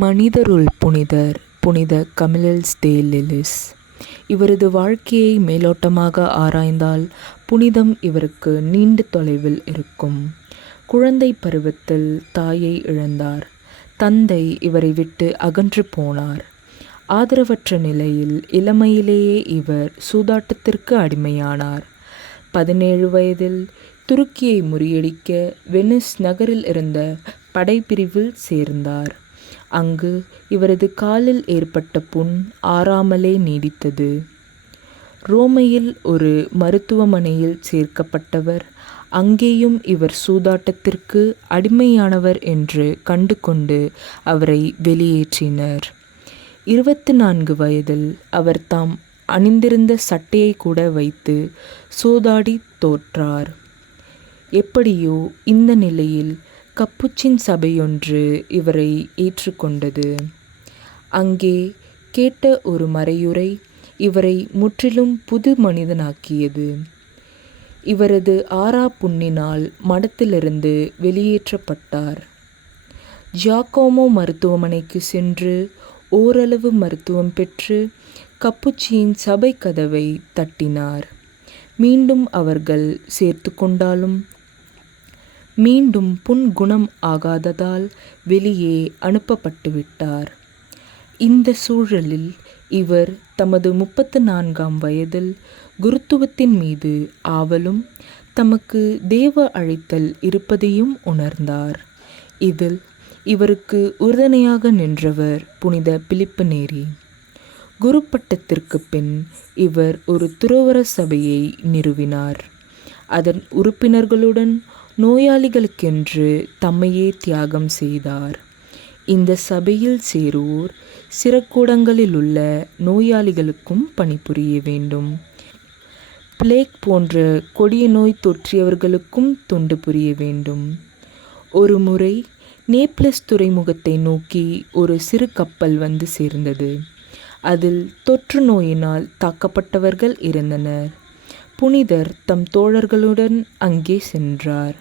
மனிதருள் புனிதர் புனித கமிலஸ் டே லிலிஸ். இவரது வாழ்க்கையை மேலோட்டமாக ஆராய்ந்தால் புனிதம் இவருக்கு நீண்ட தொலைவில் இருக்கும். குழந்தை பருவத்தில் தாயை இழந்தார். தந்தை இவரை விட்டு அகன்று போனார். ஆதரவற்ற நிலையில் இளமையிலேயே இவர் சூதாட்டத்திற்கு அடிமையானார். 17 வயதில் துருக்கியை முறியடிக்க வெனிஸ் நகரில் இருந்த படைப்பிரிவில் சேர்ந்தார். அங்கு இவரது காலில் ஏற்பட்ட புண் ஆறாமலே நீடித்தது. ரோமையில் ஒரு மருத்துவமனையில் சேர்க்கப்பட்டவர். அங்கேயும் இவர் சூதாட்டத்திற்கு அடிமையானவர் என்று கண்டுகொண்டு அவரை வெளியேற்றினர். 24 வயதில் அவர் தாம் அணிந்திருந்த சட்டையை கூட வைத்து சூதாடி தோற்றார். எப்படியோ இந்த நிலையில் கப்புச்சின் சபையொன்று இவரை ஏற்றுக்கொண்டது. அங்கே கேட்ட ஒரு மறையுரை இவரை முற்றிலும் புது மனிதனாக்கியது. இவரது ஆறா புண்ணினால் மடத்திலிருந்து வெளியேற்றப்பட்டார். ஜியாகோமோ மருத்துவமனைக்கு சென்று ஓரளவு மருத்துவம் பெற்று கப்புச்சியின் சபை கதவை தட்டினார். மீண்டும் அவர்கள் சேர்த்து கொண்டாலும் மீண்டும் புண் குணம் ஆகாததால் வெளியே அனுப்பப்பட்டுவிட்டார். இந்த சூழலில் இவர் தமது 34ஆம் வயதில் குருத்துவத்தின் மீது ஆவலும் தமக்கு தேவ அழைத்தல் இருப்பதையும் உணர்ந்தார். இதில் இவருக்கு உறுதுணையாக நின்றவர் புனித பிலிப்பு நேரி. குரு பட்டத்திற்கு பின் இவர் ஒரு துறவற சபையை நிறுவினார். அதன் உறுப்பினர்களுடன் நோயாளிகளுக்கென்று தம்மையே தியாகம் செய்தார். இந்த சபையில் சேருவோர் சிறைக்கூடங்களிலுள்ள நோயாளிகளுக்கும் பணிபுரிய வேண்டும். பிளேக் போன்ற கொடிய நோய் தொற்றியவர்களுக்கும் தொண்டு புரிய வேண்டும். ஒரு முறை நேப்லஸ் துறைமுகத்தை நோக்கி ஒரு சிறு கப்பல் வந்து சேர்ந்தது. அதில் தொற்று நோயினால் தாக்கப்பட்டவர்கள் இருந்தனர். புனிதர் தம் தோழர்களுடன் அங்கே சென்றார்.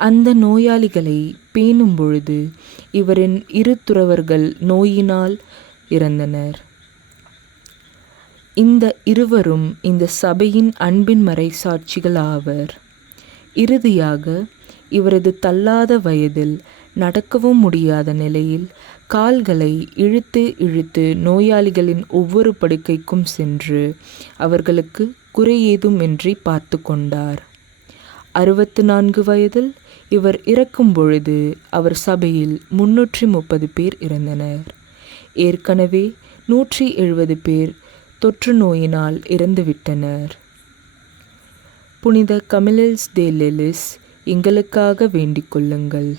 அந்த நோயாளிகளை பேணும் பொழுது இவரின் 2 துறவர்கள் நோயினால் இறந்தனர். இந்த இருவரும் இந்த சபையின் அன்பின் மறைசாட்சிகள் ஆவர். இறுதியாக இவரது தள்ளாத வயதில் நடக்கவும் முடியாத நிலையில் கால்களை இழுத்து இழுத்து நோயாளிகளின் ஒவ்வொரு படுக்கைக்கும் சென்று அவர்களுக்கு குறை ஏதுமின்றி பார்த்து கொண்டார். 64 வயதில் இவர் இறக்கும் பொழுது அவர் சபையில் 330 பேர் இருந்தனர். ஏற்கனவே 170 பேர் தொற்று நோயினால் இறந்துவிட்டனர். புனித கமிலஸ் டே லிலிஸ் எங்களுக்காக வேண்டிக் கொள்ளுங்கள்.